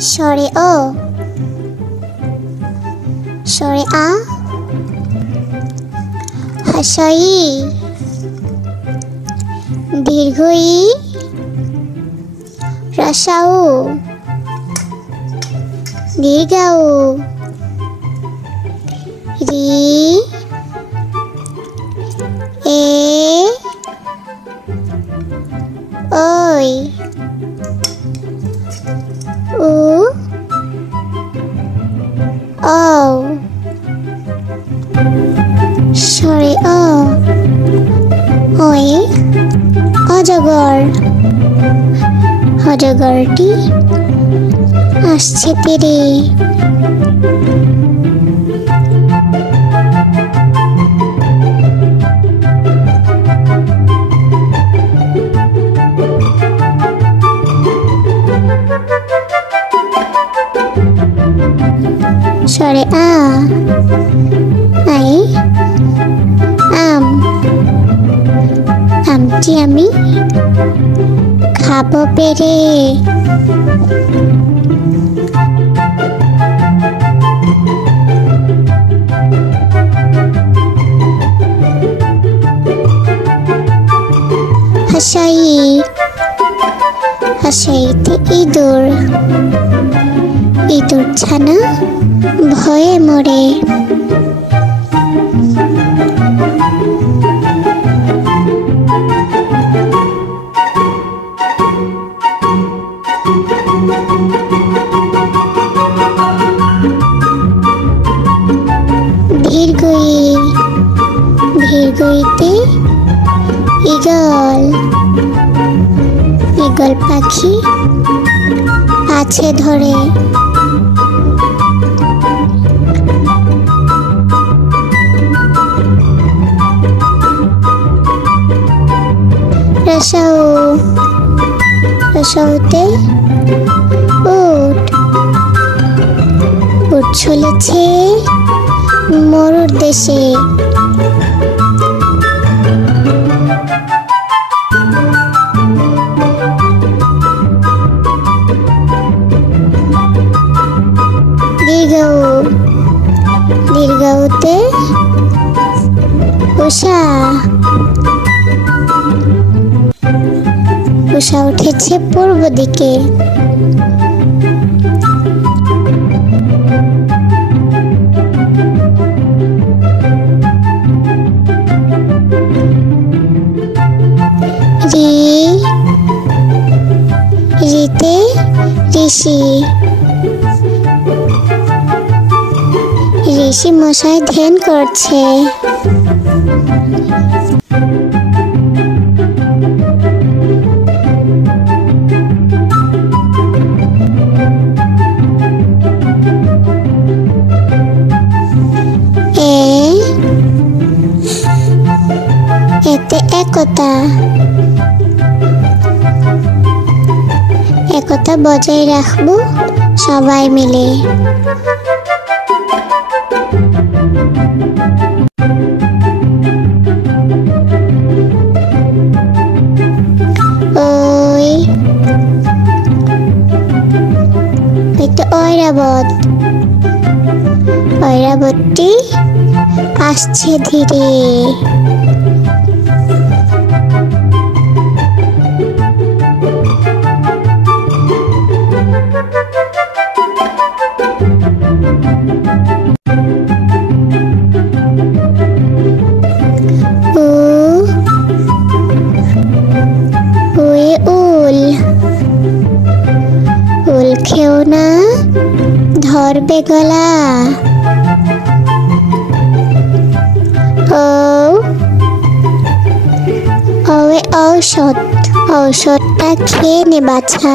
সরে অ, সরে আ, হ্রস্ব ই, দীর্ঘ ই, হ্রস্ব উ, দীর্ঘ উ, রি, এ, ওই, উ, ও, সরে অ, ওয়ে অজগর, অজগরটি আসছে তেরে। সরে আ, আই আম, আমটি আমি খাবো পেরে। হাসাই, হাসাইতে ইঁদুর, ইঁদুর ছানা ভয়ে মরে। দীর্ঘ ই, দীর্ঘ ইতে ঈগল, ঈগল পাখি আছে ধরে। হ্রস্ব উ, হ্রস্ব উতে উট, উট চলেছে মরুর দেশে। দীর্ঘ উ, দীর্ঘ উতে উষা, উষা উঠেছে পূর্ব দিকে। রি, রিতে ঋষি, ঋষি মশাই ধ্যান করছে। এতে একতা, একতা বজায় রাখবো সবাই মিলে। ওই, ওই তো ঐরাবত, ঐরাবতটি আসছে ধীরে। উল খেও না, ধরবে গলা। ও, ওয়ে ঔষধ, ঔষধটা খেয়ে নে বাছা।